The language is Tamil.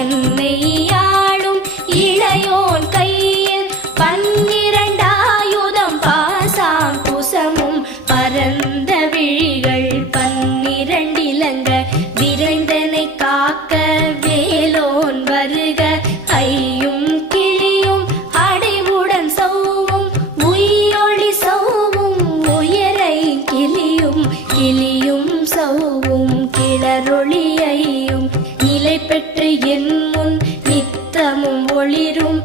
என்னை ஆளும் இளையோன் கையில் 12 பாசாம் குசமும் பரந்த விழிகள் 12 இலங்க விரைந்தனை காக்க வேலோன் வருக ஐயும் கிளியும் அடைவுடன் சௌவும் உயிரொளி சௌவும் உயரை கிளியும் கிளியும் சௌவும் கிளரொளியையும் நிலை பெற்று என் முன் நித்தமும் ஒளிரும்